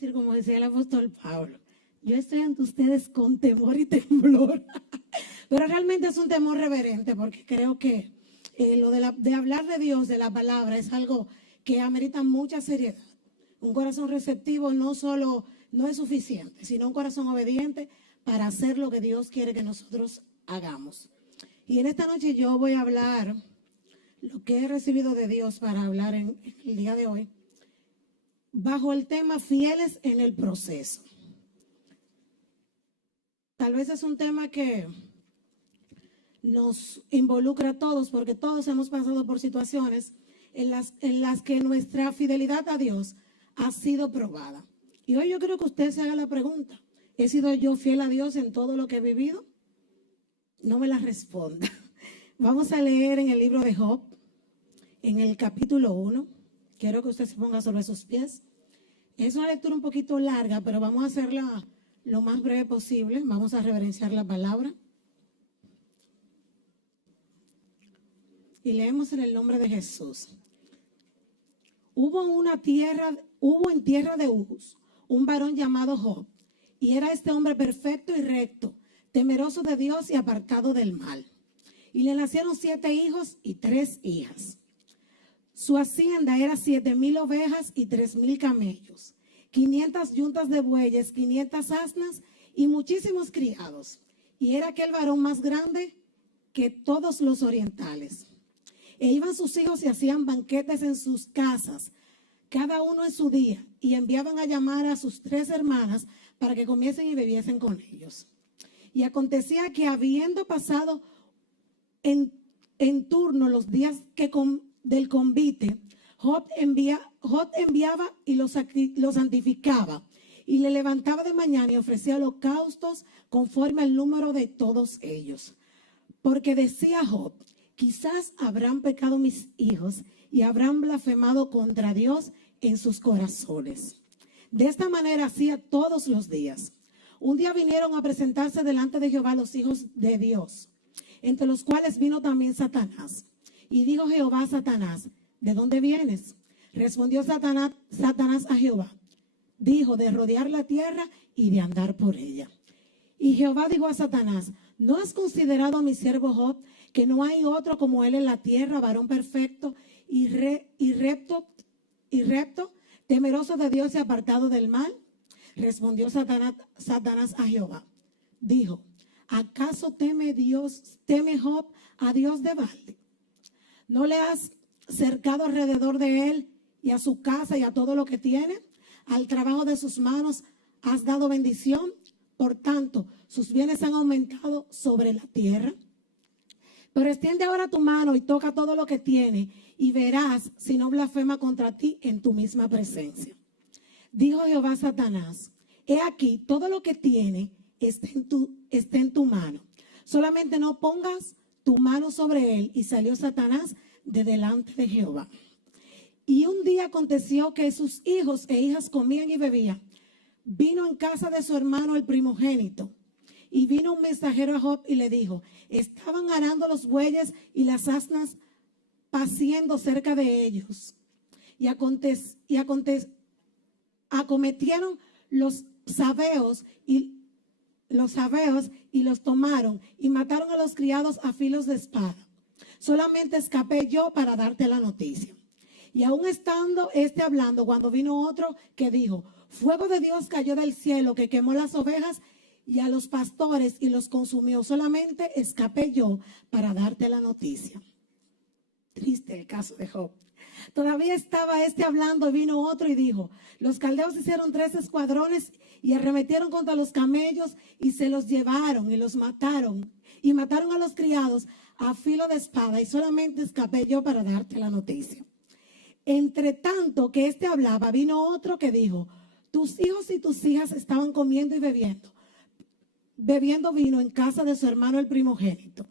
decir como decía el apóstol Pablo, yo estoy ante ustedes con temor y temblor, pero realmente es un temor reverente porque creo que lo de hablar de Dios, de la palabra, es algo que amerita mucha seriedad. Un corazón receptivo no solo no es suficiente, sino un corazón obediente para hacer lo que Dios quiere que nosotros hagamos. Y en esta noche yo voy a hablar lo que he recibido de Dios para hablar en el día de hoy, bajo el tema fieles en el proceso. Tal vez es un tema que nos involucra a todos, porque todos hemos pasado por situaciones en las que nuestra fidelidad a Dios ha sido probada. Y hoy yo creo que usted se haga la pregunta, ¿he sido yo fiel a Dios en todo lo que he vivido? No me la responda. Vamos a leer en el libro de Job, en el capítulo 1. Quiero que usted se ponga sobre sus pies. Es una lectura un poquito larga, pero vamos a hacerla lo más breve posible. Vamos a reverenciar la palabra. Y leemos en el nombre de Jesús. Hubo en tierra de Uz un varón llamado Job, y era este hombre perfecto y recto, temeroso de Dios y apartado del mal. Y le nacieron 7 hijos y 3 hijas. Su hacienda era 7,000 ovejas y 3,000 camellos, 500 yuntas de bueyes, 500 asnas y muchísimos criados. Y era aquel varón más grande que todos los orientales. E iban sus hijos y hacían banquetes en sus casas, cada uno en su día, y enviaban a llamar a sus 3 hermanas para que comiesen y bebiesen con ellos. Y acontecía que habiendo pasado en turno los días del convite, Job enviaba y los santificaba, y le levantaba de mañana y ofrecía holocaustos conforme al número de todos ellos. Porque decía Job, quizás habrán pecado mis hijos y habrán blasfemado contra Dios en sus corazones. De esta manera hacía todos los días. Un día vinieron a presentarse delante de Jehová los hijos de Dios, entre los cuales vino también Satanás. Y dijo Jehová a Satanás, ¿de dónde vienes? Respondió Satanás a Jehová, dijo, de rodear la tierra y de andar por ella. Y Jehová dijo a Satanás, ¿no has considerado a mi siervo Job, que no hay otro como él en la tierra, varón perfecto y recto, temeroso de Dios y apartado del mal? Respondió Satanás a Jehová, dijo, ¿acaso teme Job a Dios de balde? ¿No le has cercado alrededor de él y a su casa y a todo lo que tiene? Al trabajo de sus manos has dado bendición, por tanto, sus bienes han aumentado sobre la tierra. Pero extiende ahora tu mano y toca todo lo que tiene, y verás si no blasfema contra ti en tu misma presencia. Dijo Jehová a Satanás, he aquí, todo lo que tiene está en tu mano. Solamente no pongas tu mano sobre él. Y salió Satanás de delante de Jehová. Y un día aconteció que sus hijos e hijas comían y bebían. Vino en casa de su hermano el primogénito. Y vino un mensajero a Job y le dijo, estaban arando los bueyes y las asnas paciendo cerca de ellos. Y acometieron los sabeos y los tomaron y mataron a los criados a filos de espada. Solamente escapé yo para darte la noticia. Y aún estando hablando, cuando vino otro que dijo, fuego de Dios cayó del cielo que quemó las ovejas y a los pastores y los consumió. Solamente escapé yo para darte la noticia. Triste el caso de Job. Todavía estaba hablando, vino otro y dijo, los caldeos hicieron 3 escuadrones y arremetieron contra los camellos y se los llevaron y los mataron. Y mataron a los criados a filo de espada y solamente escapé yo para darte la noticia. Entre tanto que hablaba, vino otro que dijo, tus hijos y tus hijas estaban comiendo y bebiendo vino en casa de su hermano el primogénito.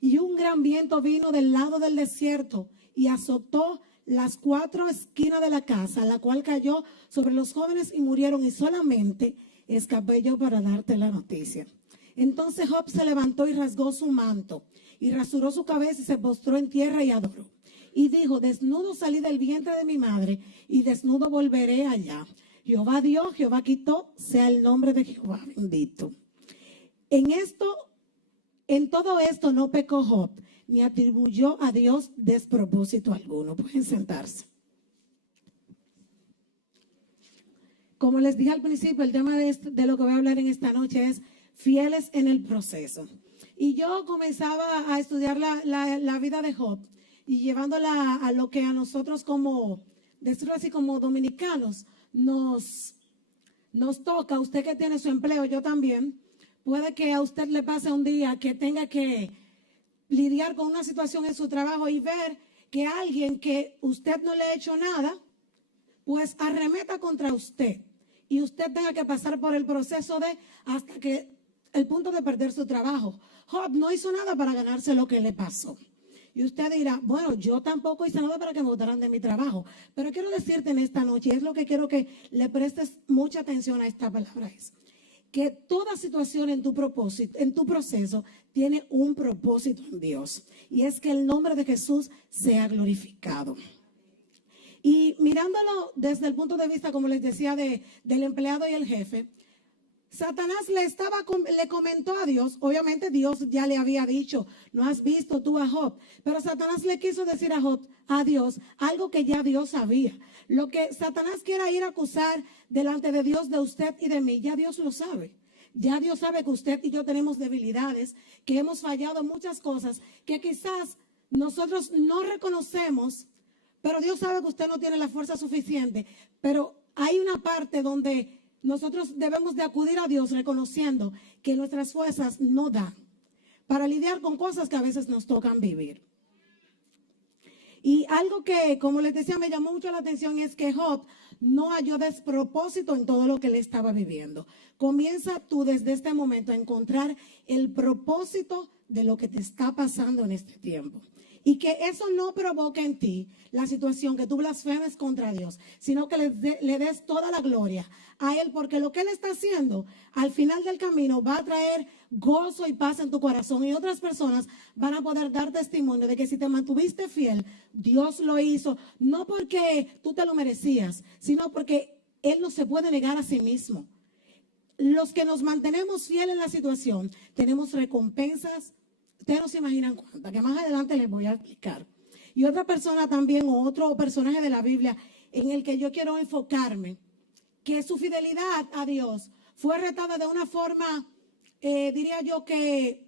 Y un gran viento vino del lado del desierto y azotó las 4 esquinas de la casa, la cual cayó sobre los jóvenes y murieron, y solamente escapé yo para darte la noticia. Entonces Job se levantó y rasgó su manto y rasuró su cabeza y se postró en tierra y adoró. Y dijo, desnudo salí del vientre de mi madre y desnudo volveré allá. Jehová dio, Jehová quitó, sea el nombre de Jehová bendito. En todo esto no pecó Job, ni atribuyó a Dios despropósito alguno. Pueden sentarse. Como les dije al principio, el tema de lo que voy a hablar en esta noche es fieles en el proceso. Y yo comenzaba a estudiar la vida de Job y llevándola a lo que a nosotros como, decirlo así, como dominicanos, nos toca. Usted que tiene su empleo, yo también, puede que a usted le pase un día que tenga que lidiar con una situación en su trabajo y ver que alguien que usted no le ha hecho nada, pues arremeta contra usted. Y usted tenga que pasar por el proceso hasta que el punto de perder su trabajo. Job no hizo nada para ganarse lo que le pasó. Y usted dirá, bueno, yo tampoco hice nada para que me botaran de mi trabajo. Pero quiero decirte en esta noche, es lo que quiero que le prestes mucha atención a esta palabra, es que toda situación en tu proceso, tiene un propósito en Dios. Y es que el nombre de Jesús sea glorificado. Y mirándolo desde el punto de vista, como les decía, del empleado y el jefe, Satanás le comentó a Dios. Obviamente Dios ya le había dicho, no has visto tú a Job, pero Satanás le quiso decir a Dios algo que ya Dios sabía. Lo que Satanás quiera ir a acusar delante de Dios, de usted y de mí, ya Dios lo sabe. Ya Dios sabe que usted y yo tenemos debilidades, que hemos fallado en muchas cosas, que quizás nosotros no reconocemos, pero Dios sabe que usted no tiene la fuerza suficiente. Pero hay una parte donde nosotros debemos de acudir a Dios reconociendo que nuestras fuerzas no dan para lidiar con cosas que a veces nos tocan vivir. Y algo que, como les decía, me llamó mucho la atención es que Job no halló despropósito en todo lo que le estaba viviendo. Comienza tú desde este momento a encontrar el propósito de lo que te está pasando en este tiempo. Y que eso no provoque en ti la situación que tú blasfemes contra Dios, sino que le des toda la gloria a Él, porque lo que Él está haciendo al final del camino va a traer gozo y paz en tu corazón, y otras personas van a poder dar testimonio de que si te mantuviste fiel, Dios lo hizo, no porque tú te lo merecías, sino porque Él no se puede negar a sí mismo. Los que nos mantenemos fieles en la situación, tenemos recompensas. Ustedes no se imaginan cuántas, que más adelante les voy a explicar. Y otra persona también, o otro personaje de la Biblia en el que yo quiero enfocarme, que su fidelidad a Dios fue retada de una forma, diría yo, que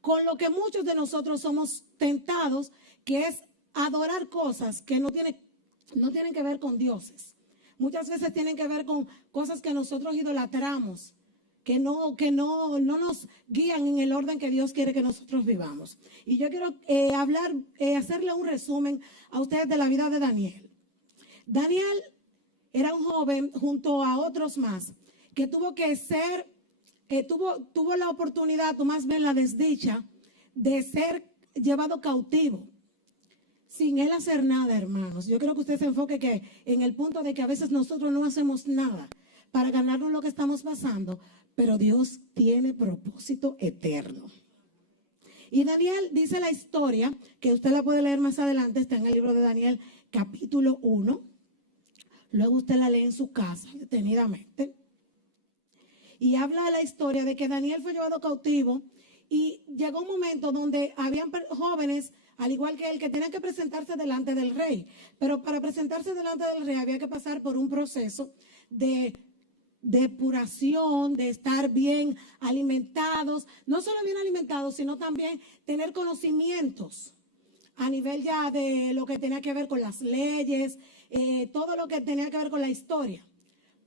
con lo que muchos de nosotros somos tentados, que es adorar cosas que no tienen que ver con dioses. Muchas veces tienen que ver con cosas que nosotros idolatramos, que no nos guían en el orden que Dios quiere que nosotros vivamos. Y yo quiero hacerle un resumen a ustedes de la vida de Daniel. Daniel era un joven junto a otros más que tuvo la oportunidad, o más bien la desdicha, de ser llevado cautivo sin él hacer nada, hermanos. Yo creo que usted se enfoque en el punto de que a veces nosotros no hacemos nada para ganarnos lo que estamos pasando, pero Dios tiene propósito eterno. Y Daniel dice la historia, que usted la puede leer más adelante, está en el libro de Daniel capítulo 1. Luego usted la lee en su casa detenidamente. Y habla de la historia de que Daniel fue llevado cautivo y llegó un momento donde habían jóvenes, al igual que él, que tenían que presentarse delante del rey. Pero para presentarse delante del rey había que pasar por un proceso de depuración, de estar bien alimentados, no solo bien alimentados, sino también tener conocimientos a nivel ya de lo que tenía que ver con las leyes, todo lo que tenía que ver con la historia,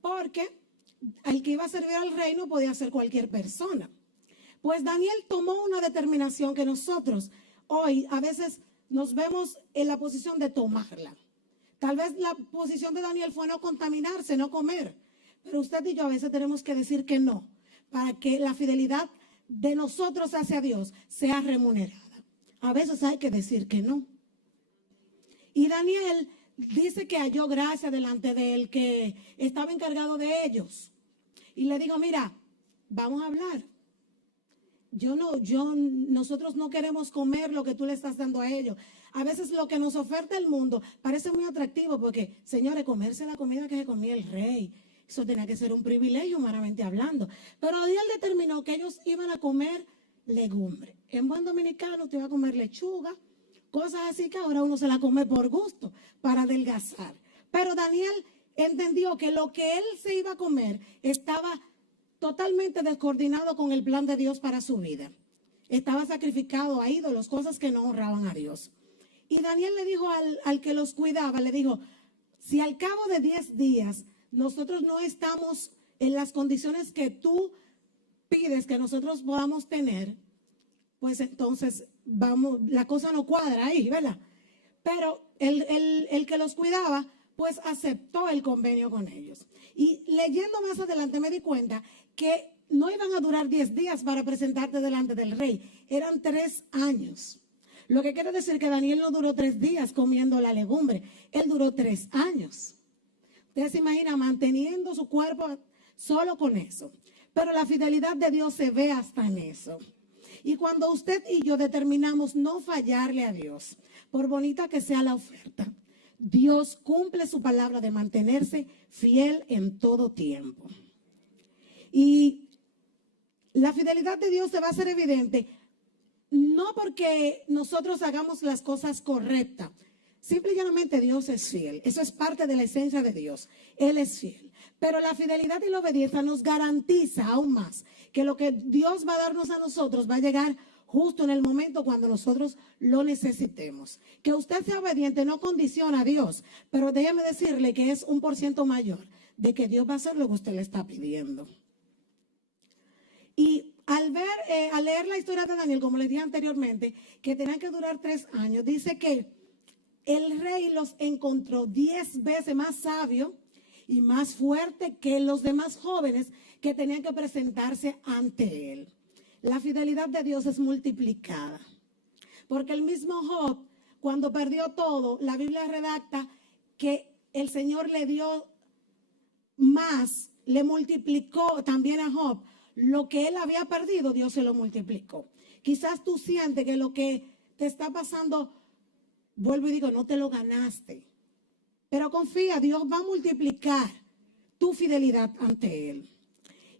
porque el que iba a servir al rey no podía ser cualquier persona. Pues Daniel tomó una determinación que nosotros hoy a veces nos vemos en la posición de tomarla. Tal vez la posición de Daniel fue no contaminarse, no comer. Pero usted y yo a veces tenemos que decir que no, para que la fidelidad de nosotros hacia Dios sea remunerada. A veces hay que decir que no. Y Daniel dice que halló gracia delante de él, que estaba encargado de ellos. Y le digo, mira, vamos a hablar. nosotros no queremos comer lo que tú le estás dando a ellos. A veces lo que nos oferta el mundo parece muy atractivo porque, señores, comerse la comida que se comía el rey, eso tenía que ser un privilegio humanamente hablando. Pero Dios determinó que ellos iban a comer legumbre. En buen dominicano usted va a comer lechuga, cosas así que ahora uno se la come por gusto, para adelgazar. Pero Daniel entendió que lo que él se iba a comer estaba totalmente descoordinado con el plan de Dios para su vida. Estaba sacrificado a ídolos, cosas que no honraban a Dios. Y Daniel le dijo al que los cuidaba, le dijo, si al cabo de 10 días nosotros no estamos en las condiciones que tú pides que nosotros podamos tener, pues entonces vamos, la cosa no cuadra ahí, ¿verdad? Pero el que los cuidaba, pues aceptó el convenio con ellos. Y leyendo más adelante me di cuenta que no iban a durar 10 días para presentarte delante del rey, eran 3 años. Lo que quiere decir que Daniel no duró 3 días comiendo la legumbre, él duró 3 años. Usted se imagina manteniendo su cuerpo solo con eso. Pero la fidelidad de Dios se ve hasta en eso. Y cuando usted y yo determinamos no fallarle a Dios, por bonita que sea la oferta, Dios cumple su palabra de mantenerse fiel en todo tiempo. Y la fidelidad de Dios se va a hacer evidente no porque nosotros hagamos las cosas correctas. Simple y llanamente Dios es fiel. Eso es parte de la esencia de Dios. Él es fiel. Pero la fidelidad y la obediencia nos garantiza aún más que lo que Dios va a darnos a nosotros va a llegar justo en el momento cuando nosotros lo necesitemos. Que usted sea obediente no condiciona a Dios, pero déjeme decirle que es 1% mayor de que Dios va a hacer lo que usted le está pidiendo. Y al leer la historia de Daniel, como les dije anteriormente, que tenían que durar 3 años, dice que el rey los encontró 10 veces más sabio y más fuerte que los demás jóvenes que tenían que presentarse ante él. La fidelidad de Dios es multiplicada. Porque el mismo Job, cuando perdió todo, la Biblia redacta que el Señor le dio más, le multiplicó también a Job. Lo que él había perdido, Dios se lo multiplicó. Quizás tú sientes que lo que te está pasando, vuelvo y digo, no te lo ganaste. Pero confía, Dios va a multiplicar tu fidelidad ante Él.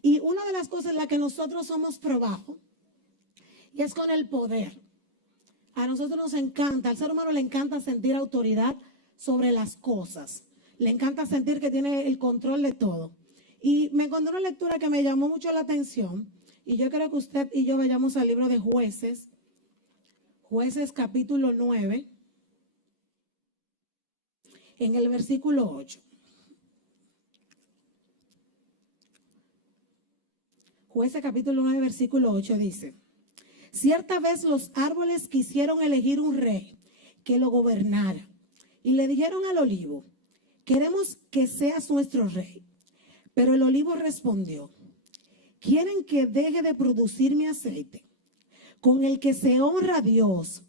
Y una de las cosas en las que nosotros somos probados, y es con el poder. A nosotros nos encanta, al ser humano le encanta sentir autoridad sobre las cosas. Le encanta sentir que tiene el control de todo. Y me encontré una lectura que me llamó mucho la atención. Y yo creo que usted y yo vayamos al libro de Jueces. Jueces capítulo 9. En el versículo 8. Jueces capítulo 9, versículo 8 dice: cierta vez los árboles quisieron elegir un rey que lo gobernara. Y le dijeron al olivo: queremos que seas nuestro rey. Pero el olivo respondió: ¿quieren que deje de producir mi aceite, con el que se honra a Dios,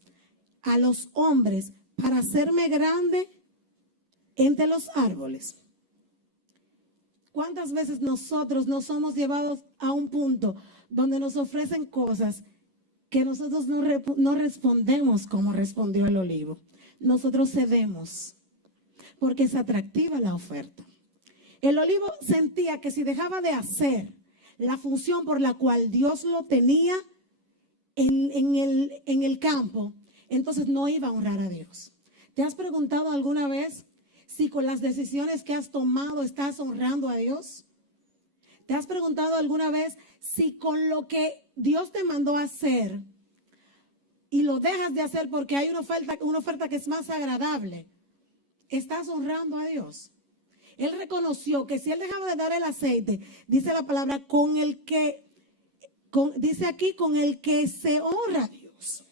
a los hombres, para hacerme grande entre los árboles? ¿Cuántas veces nosotros nos somos llevados a un punto donde nos ofrecen cosas que nosotros no respondemos como respondió el olivo? Nosotros cedemos porque es atractiva la oferta. El olivo sentía que si dejaba de hacer la función por la cual Dios lo tenía en el campo, entonces no iba a honrar a Dios. ¿Te has preguntado alguna vez si con las decisiones que has tomado estás honrando a Dios? ¿Te has preguntado alguna vez si con lo que Dios te mandó a hacer y lo dejas de hacer porque hay una oferta que es más agradable, estás honrando a Dios? Él reconoció que si él dejaba de dar el aceite, dice la palabra, dice aquí, con el que se honra a Dios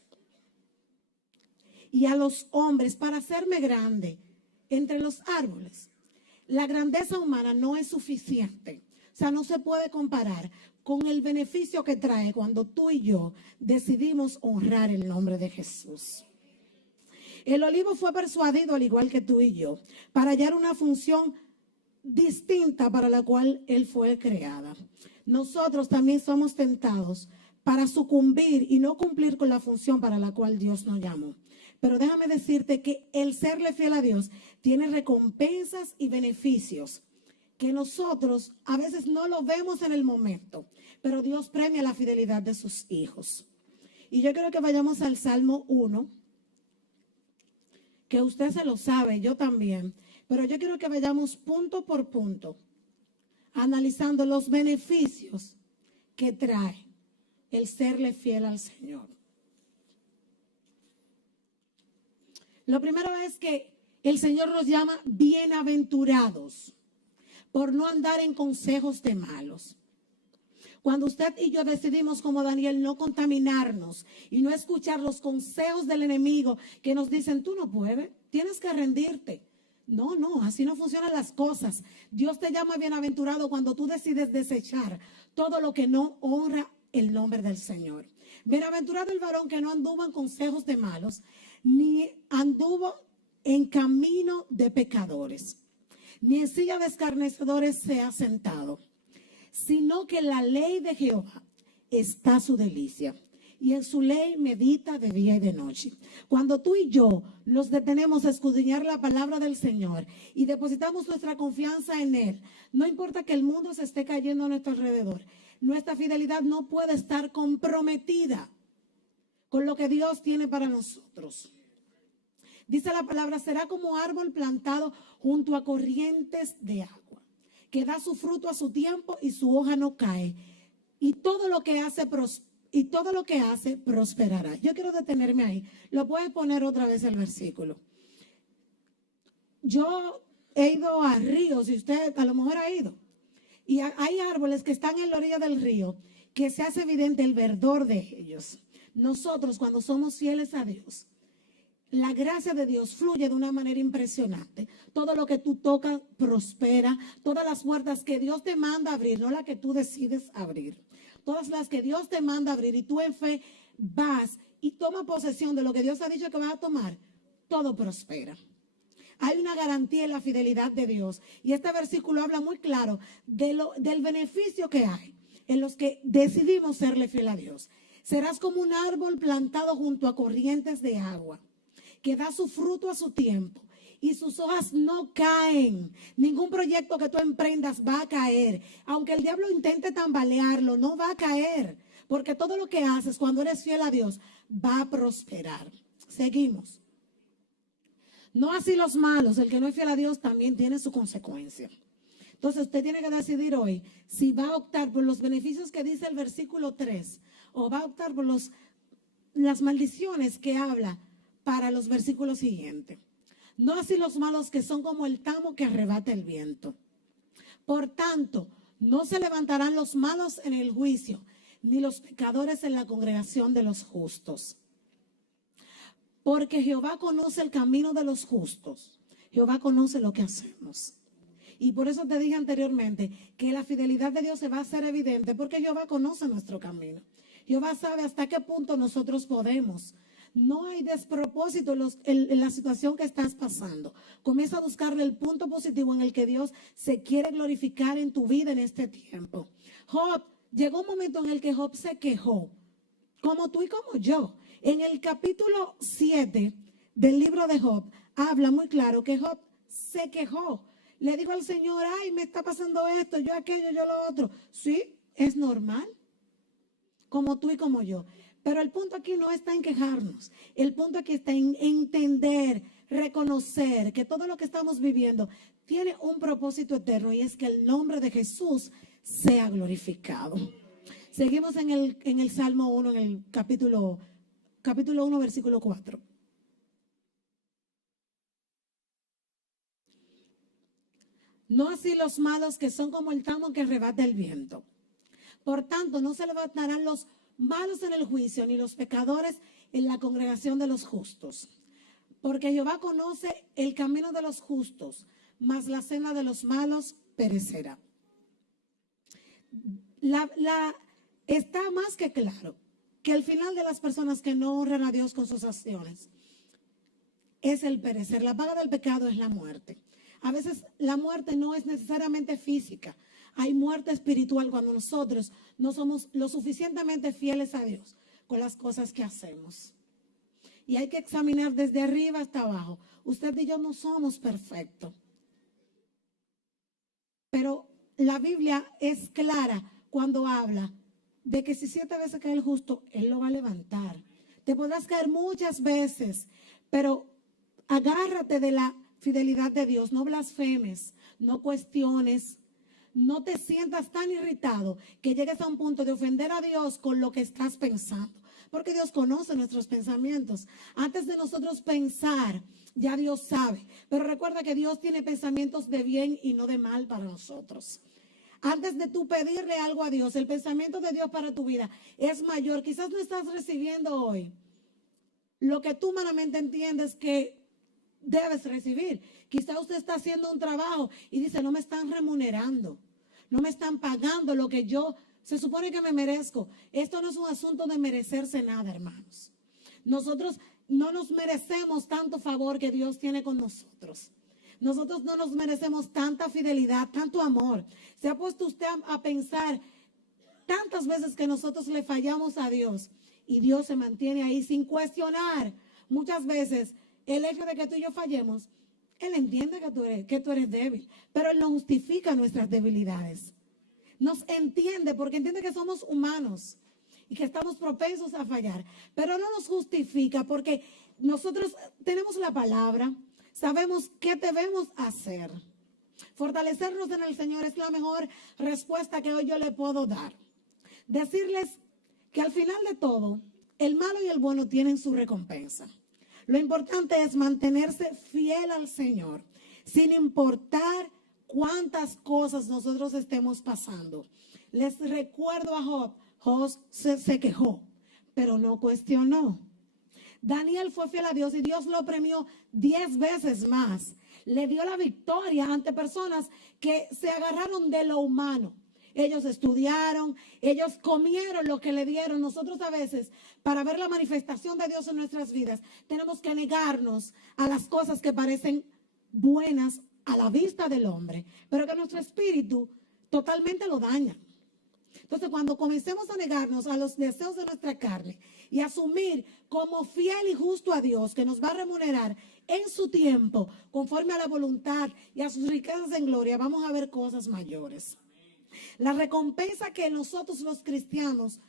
y a los hombres, para hacerme grande entre los árboles. La grandeza humana no es suficiente. O sea, no se puede comparar con el beneficio que trae cuando tú y yo decidimos honrar el nombre de Jesús. El olivo fue persuadido, al igual que tú y yo, para hallar una función distinta para la cual él fue creada. Nosotros también somos tentados para sucumbir y no cumplir con la función para la cual Dios nos llamó. Pero déjame decirte que el serle fiel a Dios tiene recompensas y beneficios que nosotros a veces no lo vemos en el momento, pero Dios premia la fidelidad de sus hijos. Y yo quiero que vayamos al Salmo 1, que usted se lo sabe, yo también, pero yo quiero que vayamos punto por punto, analizando los beneficios que trae el serle fiel al Señor. Lo primero es que el Señor nos llama bienaventurados por no andar en consejos de malos. Cuando usted y yo decidimos, como Daniel, no contaminarnos y no escuchar los consejos del enemigo que nos dicen, tú no puedes, tienes que rendirte. No, así no funcionan las cosas. Dios te llama bienaventurado cuando tú decides desechar todo lo que no honra el nombre del Señor. Bienaventurado el varón que no anduvo en consejos de malos, ni anduvo en camino de pecadores, ni en silla de escarnecedores se ha sentado, sino que en la ley de Jehová está su delicia, y en su ley medita de día y de noche. Cuando tú y yo nos detenemos a escudriñar la palabra del Señor y depositamos nuestra confianza en Él, no importa que el mundo se esté cayendo a nuestro alrededor, nuestra fidelidad no puede estar comprometida con lo que Dios tiene para nosotros. Dice la palabra, será como árbol plantado junto a corrientes de agua, que da su fruto a su tiempo y su hoja no cae, y todo lo que hace prosperará. Yo quiero detenerme ahí. Lo puedes poner otra vez el versículo. Yo he ido a ríos, y usted a lo mejor ha ido, y hay árboles que están en la orilla del río que se hace evidente el verdor de ellos. Nosotros, cuando somos fieles a Dios, la gracia de Dios fluye de una manera impresionante. Todo lo que tú tocas prospera. Todas las puertas que Dios te manda abrir, no las que tú decides abrir. Todas las que Dios te manda abrir y tú en fe vas y tomas posesión de lo que Dios ha dicho que vas a tomar, todo prospera. Hay una garantía en la fidelidad de Dios. Y este versículo habla muy claro del beneficio que hay en los que decidimos serle fiel a Dios. Serás como un árbol plantado junto a corrientes de agua, que da su fruto a su tiempo y sus hojas no caen. Ningún proyecto que tú emprendas va a caer. Aunque el diablo intente tambalearlo, no va a caer. Porque todo lo que haces cuando eres fiel a Dios va a prosperar. Seguimos. No así los malos. El que no es fiel a Dios también tiene su consecuencia. Entonces usted tiene que decidir hoy si va a optar por los beneficios que dice el versículo 3 o va a optar por las maldiciones que habla para los versículos siguientes. No así los malos, que son como el tamo que arrebata el viento. Por tanto, no se levantarán los malos en el juicio, ni los pecadores en la congregación de los justos. Porque Jehová conoce el camino de los justos. Jehová conoce lo que hacemos. Y por eso te dije anteriormente que la fidelidad de Dios se va a hacer evidente, porque Jehová conoce nuestro camino. Jehová sabe hasta qué punto nosotros podemos. No hay despropósito en la situación que estás pasando. Comienza a buscarle el punto positivo en el que Dios se quiere glorificar en tu vida en este tiempo. Job, llegó un momento en el que Job se quejó, como tú y como yo. En el capítulo 7 del libro de Job, habla muy claro que Job se quejó. Le dijo al Señor, ay, me está pasando esto, yo aquello, yo lo otro. Sí, es normal, como tú y como yo. Pero el punto aquí no está en quejarnos. El punto aquí está en entender, reconocer que todo lo que estamos viviendo tiene un propósito eterno, y es que el nombre de Jesús sea glorificado. Seguimos en el Salmo 1, en el capítulo 1, versículo 4. No así los malos, que son como el tamo que arrebata el viento. Por tanto, no se levantarán los malos en el juicio, ni los pecadores en la congregación de los justos. Porque Jehová conoce el camino de los justos, mas la senda de los malos perecerá. Está más que claro que el final de las personas que no honran a Dios con sus acciones es el perecer. La paga del pecado es la muerte. A veces la muerte no es necesariamente física. Hay muerte espiritual cuando nosotros no somos lo suficientemente fieles a Dios con las cosas que hacemos. Y hay que examinar desde arriba hasta abajo. Usted y yo no somos perfectos. Pero la Biblia es clara cuando habla de que si 7 veces cae el justo, Él lo va a levantar. Te podrás caer muchas veces, pero agárrate de la fidelidad de Dios. No blasfemes, no cuestiones, no te sientas tan irritado que llegues a un punto de ofender a Dios con lo que estás pensando. Porque Dios conoce nuestros pensamientos. Antes de nosotros pensar, ya Dios sabe. Pero recuerda que Dios tiene pensamientos de bien y no de mal para nosotros. Antes de tú pedirle algo a Dios, el pensamiento de Dios para tu vida es mayor. Quizás no estás recibiendo hoy lo que tú humanamente entiendes que debes recibir. Quizás usted está haciendo un trabajo y dice, no me están remunerando, no me están pagando lo que yo se supone que me merezco. Esto no es un asunto de merecerse nada, hermanos. Nosotros no nos merecemos tanto favor que Dios tiene con nosotros. Nosotros no nos merecemos tanta fidelidad, tanto amor. ¿Se ha puesto usted a pensar tantas veces que nosotros le fallamos a Dios y Dios se mantiene ahí sin cuestionar? Muchas veces el hecho de que tú y yo fallemos, Él entiende que tú eres débil, pero Él no justifica nuestras debilidades. Nos entiende porque entiende que somos humanos y que estamos propensos a fallar, pero no nos justifica porque nosotros tenemos la palabra, sabemos qué debemos hacer. Fortalecernos en el Señor es la mejor respuesta que hoy yo le puedo dar. Decirles que al final de todo, el malo y el bueno tienen su recompensa. Lo importante es mantenerse fiel al Señor, sin importar cuántas cosas nosotros estemos pasando. Les recuerdo a Job. Job se quejó, pero no cuestionó. Daniel fue fiel a Dios y Dios lo premió 10 veces más. Le dio la victoria ante personas que se agarraron de lo humano. Ellos estudiaron, ellos comieron lo que le dieron. Nosotros a veces, para ver la manifestación de Dios en nuestras vidas, tenemos que negarnos a las cosas que parecen buenas a la vista del hombre, pero que nuestro espíritu totalmente lo daña. Entonces, cuando comencemos a negarnos a los deseos de nuestra carne y asumir como fiel y justo a Dios, que nos va a remunerar en su tiempo, conforme a la voluntad y a sus riquezas en gloria, vamos a ver cosas mayores. La recompensa que nosotros los cristianos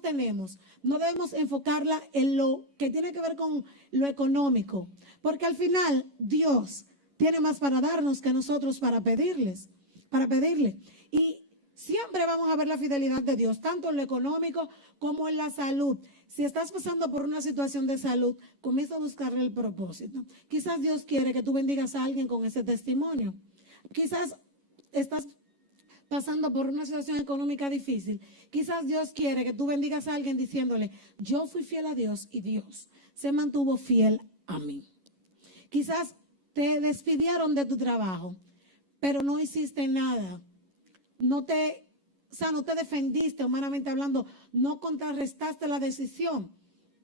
tenemos, no debemos enfocarla en lo que tiene que ver con lo económico, porque al final Dios tiene más para darnos que nosotros para pedirle. Y siempre vamos a ver la fidelidad de Dios, tanto en lo económico como en la salud. Si estás pasando por una situación de salud, comienza a buscarle el propósito. Quizás Dios quiere que tú bendigas a alguien con ese testimonio. Quizás estás pasando por una situación económica difícil. Quizás Dios quiere que tú bendigas a alguien diciéndole, yo fui fiel a Dios y Dios se mantuvo fiel a mí. Quizás te despidieron de tu trabajo, pero no hiciste nada. No te defendiste humanamente hablando, no contrarrestaste la decisión.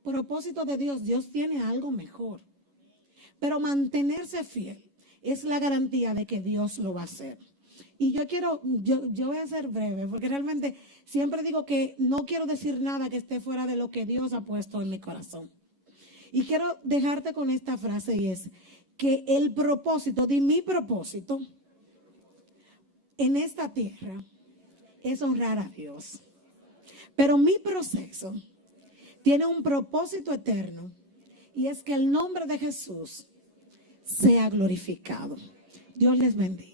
Propósito de Dios, Dios tiene algo mejor. Pero mantenerse fiel es la garantía de que Dios lo va a hacer. Y yo voy a ser breve, porque realmente siempre digo que no quiero decir nada que esté fuera de lo que Dios ha puesto en mi corazón. Y quiero dejarte con esta frase y es que el propósito, mi propósito en esta tierra es honrar a Dios. Pero mi proceso tiene un propósito eterno y es que el nombre de Jesús sea glorificado. Dios les bendiga.